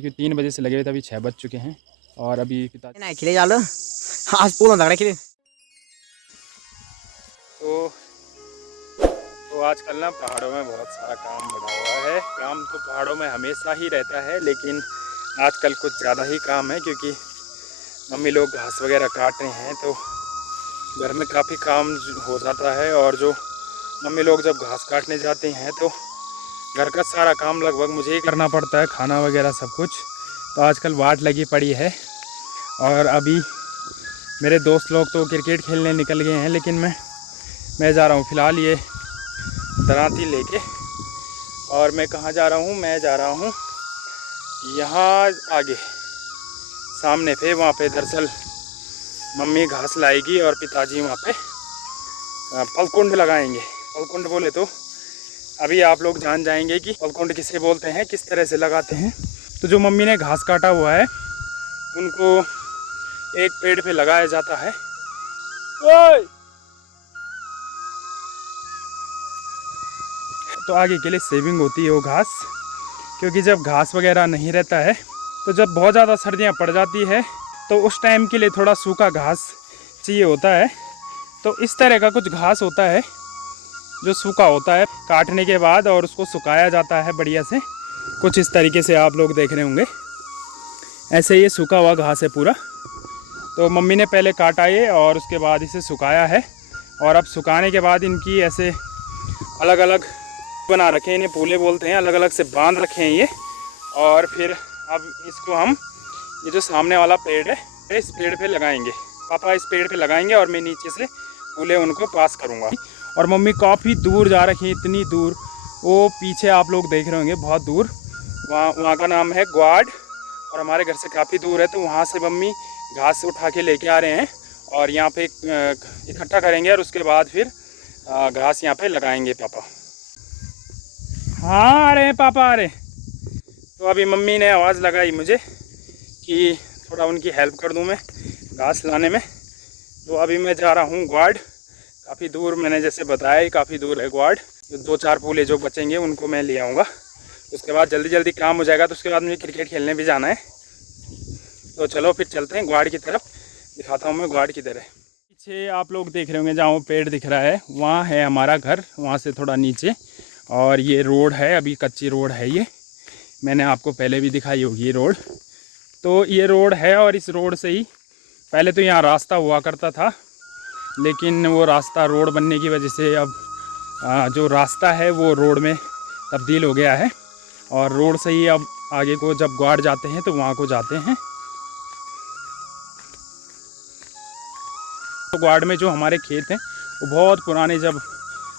क्योंकि 3 बजे से लगे हुए थे, अभी 6 बज चुके हैं और अभी पिताजी नहीं खिले जालो आज पूरा लग रहा खिले। तो आजकल ना पहाड़ों में बहुत सारा काम बढ़ा हुआ है। काम तो पहाड़ों में हमेशा ही रहता है, लेकिन आजकल कुछ ज़्यादा ही काम है क्योंकि मम्मी लोग घास वगैरह काट रहे हैं, तो घर में काफ़ी काम हो जाता है। और जो मम्मी लोग जब घास काटने जाते हैं तो घर का सारा काम लगभग मुझे ही करना पड़ता है, खाना वगैरह सब कुछ। तो आजकल वाट लगी पड़ी है और अभी मेरे दोस्त लोग तो क्रिकेट खेलने निकल गए हैं, लेकिन मैं जा रहा हूँ फ़िलहाल ये दरांती लेके। और मैं कहाँ जा रहा हूँ, मैं जा रहा हूँ यहाँ आगे सामने पे, वहाँ पे दरअसल मम्मी घास लाएगी और पिताजी वहाँ पे पलकुंड लगाएंगे। पलकुंड बोले तो अभी आप लोग जान जाएंगे कि पलकुंड किसे बोलते हैं, किस तरह से लगाते हैं। तो जो मम्मी ने घास काटा हुआ है उनको एक पेड़ पे लगाया जाता है। ओए! तो आगे के लिए सेविंग होती है वो घास, क्योंकि जब घास वगैरह नहीं रहता है तो जब बहुत ज़्यादा सर्दियाँ पड़ जाती है तो उस टाइम के लिए थोड़ा सूखा घास चाहिए होता है। तो इस तरह का कुछ घास होता है जो सूखा होता है काटने के बाद, और उसको सुखाया जाता है बढ़िया से। कुछ इस तरीके से आप लोग देख रहे होंगे, ऐसे ये सूखा हुआ घास है पूरा। तो मम्मी ने पहले काटा ये और उसके बाद इसे सुखाया है, और अब सुखाने के बाद इनकी ऐसे अलग अलग बना रखे हैं, इन्हें पूले बोलते हैं, अलग अलग से बांध रखे हैं ये। और फिर अब इसको हम ये जो सामने वाला पेड़ है इस पेड़ पे लगाएंगे। पापा इस पेड़ पे लगाएंगे और मैं नीचे से पूले उनको पास करूँगा। और मम्मी काफ़ी दूर जा रखी है, इतनी दूर, वो पीछे आप लोग देख रहे होंगे बहुत दूर, वहाँ का नाम है ग्वाड़, और हमारे घर से काफ़ी दूर है। तो वहाँ से मम्मी घास उठा के लेके आ रहे हैं और यहाँ पे इकट्ठा करेंगे और उसके बाद फिर घास यहाँ पे लगाएंगे पापा। हाँ आ रहे हैं पापा, आ रहे हैं। तो अभी मम्मी ने आवाज़ लगाई मुझे कि थोड़ा उनकी हेल्प कर दूं मैं घास लाने में। तो अभी मैं जा रहा हूँ ग्वाड़, काफ़ी दूर, मैंने जैसे बताया काफ़ी दूर है ग्वाड़। जो 2-4 पूले जो बचेंगे उनको मैं ले आऊँगा, उसके बाद जल्दी जल्दी काम हो जाएगा। तो उसके बाद मुझे क्रिकेट खेलने भी जाना है। तो चलो फिर चलते हैं ग्वाड़ की तरफ, दिखाता हूँ मैं ग्वाड़ किधर है। पीछे आप लोग देख रहे होंगे जहाँ वो पेड़ दिख रहा है, वहाँ है हमारा घर, वहाँ से थोड़ा नीचे। और ये रोड है, अभी कच्ची रोड है ये, मैंने आपको पहले भी दिखाई होगी ये रोड। तो ये रोड है और इस रोड से ही पहले तो यहाँ रास्ता हुआ करता था, लेकिन वो रास्ता रोड बनने की वजह से अब जो रास्ता है वो रोड में तब्दील हो गया है। और रोड से ही अब आगे को जब ग्वाड़ जाते हैं तो वहाँ को जाते हैं। तो ग्वाड़ में जो हमारे खेत हैं वो बहुत पुराने, जब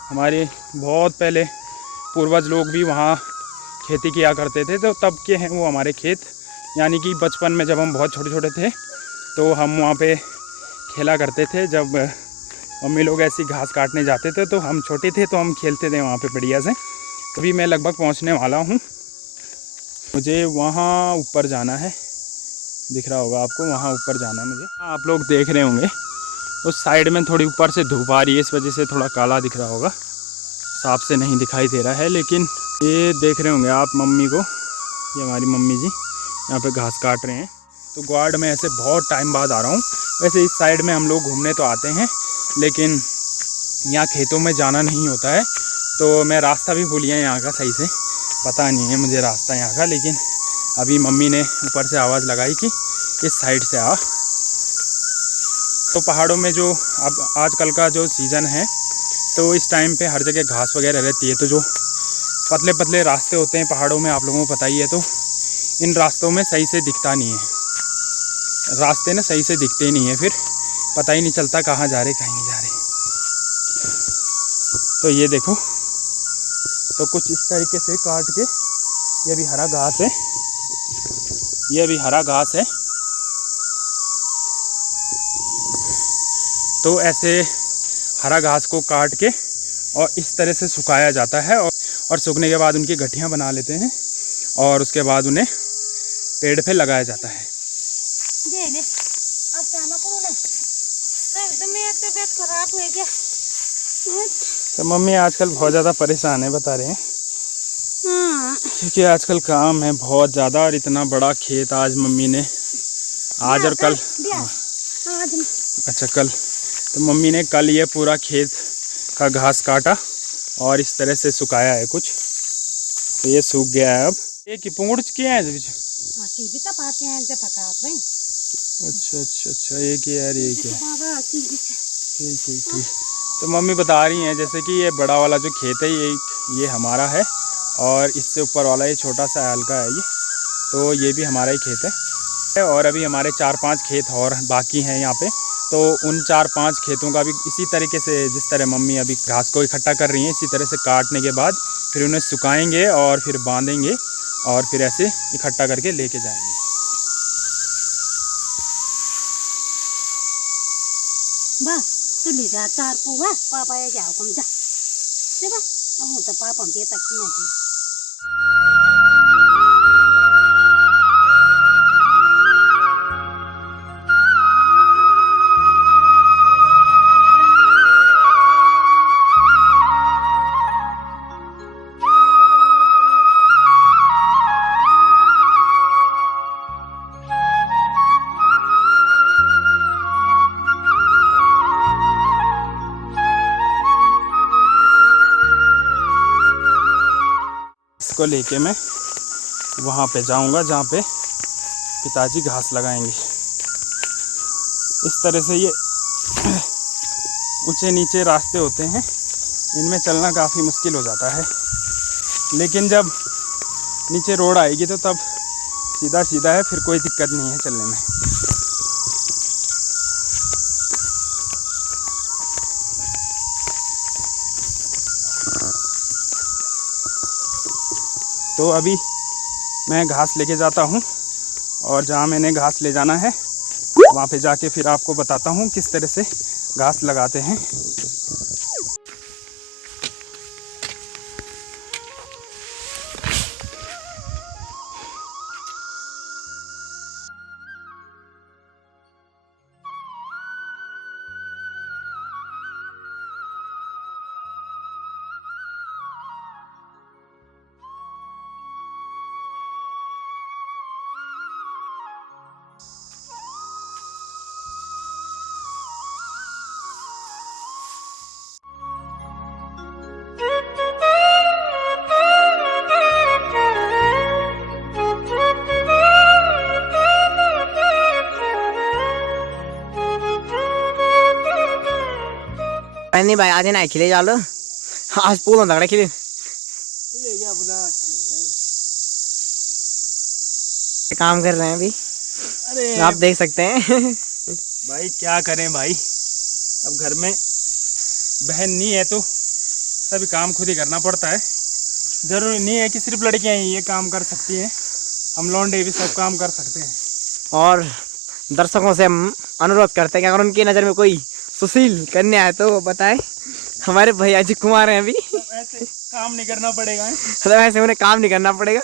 हमारे बहुत पहले पूर्वज लोग भी वहाँ खेती किया करते थे, तो तब के हैं वो हमारे खेत। यानी कि बचपन में जब हम बहुत छोटे छोटे थे तो हम वहाँ पे खेला करते थे। जब मम्मी लोग ऐसी घास काटने जाते थे तो हम छोटे थे तो हम खेलते थे वहाँ पे बढ़िया से। अभी मैं लगभग पहुँचने वाला हूँ, मुझे वहाँ ऊपर जाना है, दिख रहा होगा आपको, वहाँ ऊपर जाना है मुझे। हाँ आप लोग देख रहे होंगे उस साइड में थोड़ी ऊपर से धूप आ रही है, इस वजह से थोड़ा काला दिख रहा होगा, साफ से नहीं दिखाई दे रहा है। लेकिन ये देख रहे होंगे आप मम्मी को, ये हमारी मम्मी जी यहाँ पे घास काट रहे हैं। तो ग्वाड़ में ऐसे बहुत टाइम बाद आ रहा हूँ। वैसे इस साइड में हम लोग घूमने तो आते हैं, लेकिन यहाँ खेतों में जाना नहीं होता है, तो मैं रास्ता भी भूल गया यहाँ का, सही से पता नहीं है मुझे रास्ता यहाँ का। लेकिन अभी मम्मी ने ऊपर से आवाज़ लगाई कि इस साइड से आ। तो पहाड़ों में जो अब आजकल का जो सीज़न है, तो इस टाइम पे हर जगह घास वगैरह रहती है। तो जो पतले पतले रास्ते होते हैं पहाड़ों में, आप लोगों को पता ही है, तो इन रास्तों में सही से दिखता नहीं है, रास्ते ना सही से दिखते ही नहीं है, फिर पता ही नहीं चलता कहाँ जा रहे कहीं नहीं जा रहे। तो ये देखो, तो कुछ इस तरीके से काट के, ये भी हरा घास है, ये भी हरा घास है। तो ऐसे हरा घास को काट के और इस तरह से सुखाया जाता है, और सूखने के बाद उनकी गठियाँ बना लेते हैं और उसके बाद उन्हें पेड़ पे लगाया जाता है। तो मम्मी आजकल बहुत ज़्यादा परेशान है, बता रहे हैं। क्योंकि आजकल काम है बहुत ज़्यादा और इतना बड़ा खेत आज मम्मी ने आज और कल अच्छा कल तो मम्मी ने कल ये पूरा खेत का घास काटा और इस तरह से सुखाया है कुछ, तो ये सूख गया है अब। ये कि पुंगड़ के हैं अच्छा अच्छा अच्छा एक ही यार एक है ठीक ठीक ठीक। तो मम्मी बता रही हैं जैसे कि ये बड़ा वाला जो खेत है ये हमारा है और इससे ऊपर वाला ये छोटा सा हल्का है ये, तो ये भी हमारा ही खेत है। और अभी हमारे 4-5 खेत और बाकी हैं यहाँ पे, तो उन 4-5 खेतों का भी इसी तरीके से जिस तरह मम्मी अभी घास को इकट्ठा कर रही हैं इसी तरह से काटने के बाद फिर उन्हें सुखाएंगे और फिर बांधेंगे और फिर ऐसे इकट्ठा करके लेके जाएंगे। बस तू ले जा 4 पुआ पापा ये जाओ कम जा दे बा अब तो पापा हम देता कि नहीं इसको लेके मैं वहाँ पे जाऊँगा जहाँ पे पिताजी घास लगाएंगे। इस तरह से ये ऊंचे नीचे रास्ते होते हैं, इनमें चलना काफ़ी मुश्किल हो जाता है, लेकिन जब नीचे रोड आएगी तो तब सीधा सीधा है, फिर कोई दिक्कत नहीं है चलने में। तो अभी मैं घास लेके जाता हूँ और जहाँ मैंने घास ले जाना है वहाँ पे जाके फिर आपको बताता हूँ किस तरह से घास लगाते हैं। नहीं भाई आज ना खिले जालो आज पोलो तगड़ा खिले काम कर रहे हैं अभी। अरे आप देख सकते हैं भाई क्या करें भाई, अब घर में बहन नहीं है तो सभी काम खुद ही करना पड़ता है। ज़रूरी नहीं है कि सिर्फ लड़कियां ही ये काम कर सकती हैं, हम लौंडे भी सब काम कर सकते हैं। और दर्शकों से हम अनुरोध करते हैं कि अगर उनकी नज़र में कोई सुशील कन्या है तो वो बताए, हमारे भैया जी कुमार हैं अभी। ऐसे काम नहीं करना पड़ेगा, मतलब ऐसे उन्हें काम नहीं करना पड़ेगा,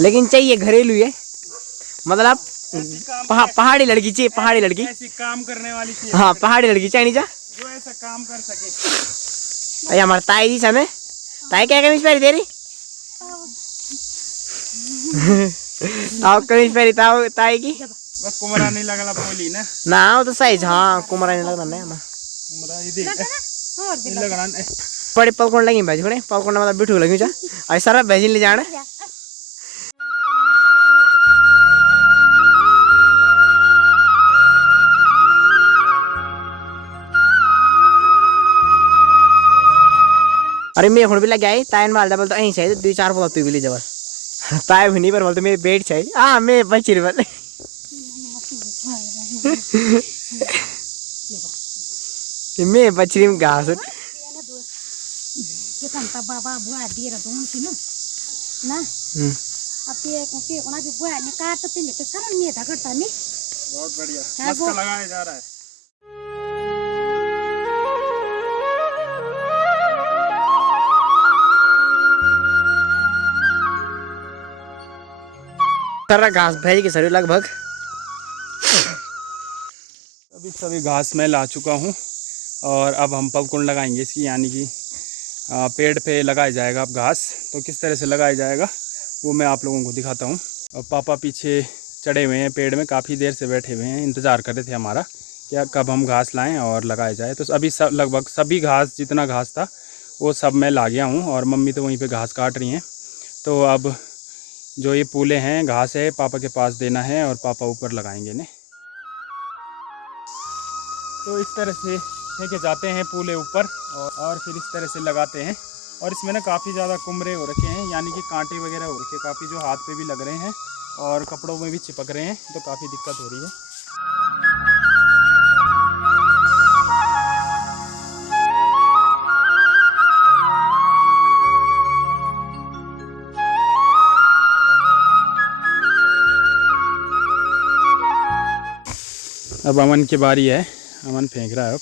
लेकिन चाहिए घरेलू है, मतलब पहाड़ी लड़की चाहिए, पहाड़ी लड़की ऐसी काम करने वाली चाहिए। हाँ पहाड़ी लड़की चाहिए जा जो ऐसा काम कर सके। अरे हमारे ताई जी सामने ताई क्या कमीज पहरी तेरी ताऊ कमीज पहरी ताई की बस कुमरा नहीं लगला बोली ना वो तो सही हाँ कुमरा नहीं लगना नहीं कुमरा ये देख लगना बड़े पकौड़ लगी भाई थोड़े पकौड़ मतलब बिठू लगी जा ऐसा सारा भेजी ले जाना। अरे मैं हुन भी लग गया तायन माल डबल तो अहीं चाहिए 2-4 बोला तू भी ले जबर ताय भी नहीं पर बोलते मेरे पेट चाहिए हाँ मैं बची रे बोले मैं बची रही घास kita बाबा बुआ दिए रहा दोनों थी ना अब ये कोना भी बुआ ने काटते ले तो सारा नहीं था करता नहीं। बहुत बढ़िया मस्का लगाया जा रहा है। सारा घास भेज के सर लगभग अभी सभी घास मैं ला चुका हूँ और अब हम पवकुंड लगाएंगे इसकी, यानी कि पेड़ पे लगाया जाएगा अब घास। तो किस तरह से लगाया जाएगा वो मैं आप लोगों को दिखाता हूँ। और पापा पीछे चढ़े हुए हैं पेड़ में, काफ़ी देर से बैठे हुए हैं, इंतज़ार कर रहे थे हमारा क्या कब हम घास लाएं और लगाया जाए। तो अभी सब लगभग सभी घास जितना घास था वो सब मैं ला गया हूँ और मम्मी तो वहीं पे घास काट रही हैं। तो अब जो ये पूले हैं घास है पापा के पास देना है और पापा ऊपर लगाएंगे इन्हें। तो इस तरह से फेंके जाते हैं पूले ऊपर और फिर इस तरह से लगाते हैं। और इसमें ना काफ़ी ज़्यादा कुमरे हो रखे हैं, यानी कि कांटे वगैरह हो रखे हैं काफ़ी, जो हाथ पे भी लग रहे हैं और कपड़ों में भी चिपक रहे हैं, तो काफ़ी दिक्कत हो रही है। अब अमन की बारी है, अमन फेंक रहा है अब।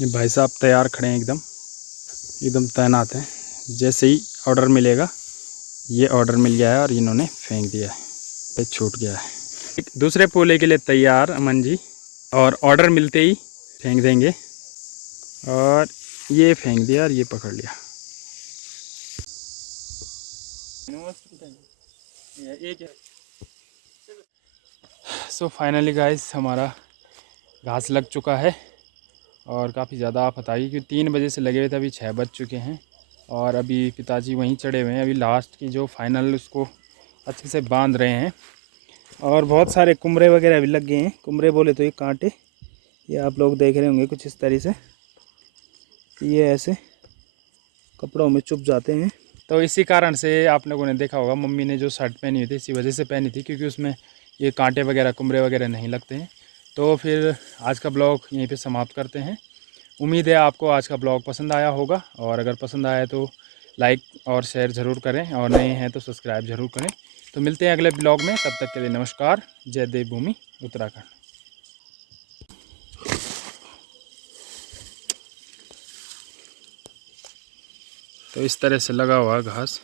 ये भाई साहब तैयार खड़े हैं, एकदम तैनात हैं। जैसे ही ऑर्डर मिलेगा, ये ऑर्डर मिल गया है और इन्होंने फेंक दिया है, पे छूट गया है। दूसरे पोले के लिए तैयार अमन जी, और ऑर्डर मिलते ही फेंक देंगे। और ये फेंक दिया और ये पकड़ लिया। सो फाइनली गाइस हमारा घास लग चुका है और काफ़ी ज़्यादा आफत आई, क्योंकि 3 बजे से लगे हुए थे, अभी 6 बज चुके हैं और अभी पिताजी वहीं चढ़े हुए हैं। अभी लास्ट की जो फाइनल उसको अच्छे से बांध रहे हैं और बहुत सारे कुमरे वगैरह भी लग गए हैं। कुमरे बोले तो ये कांटे, ये आप लोग देख रहे होंगे कुछ इस तरह से, ये ऐसे कपड़ों में चुभ जाते हैं। तो इसी कारण से आप लोगों ने देखा होगा मम्मी ने जो शर्ट पहनी हुई थी इसी वजह से पहनी थी, क्योंकि उसमें ये कांटे वगैरह कुमरे वगैरह नहीं लगते हैं। तो फिर आज का ब्लॉग यहीं पे समाप्त करते हैं। उम्मीद है आपको आज का ब्लॉग पसंद आया होगा, और अगर पसंद आया तो लाइक और शेयर ज़रूर करें, और नए हैं तो सब्सक्राइब ज़रूर करें। तो मिलते हैं अगले ब्लॉग में, तब तक के लिए नमस्कार। जय देवभूमि उत्तराखंड। तो इस तरह से लगा हुआ घास।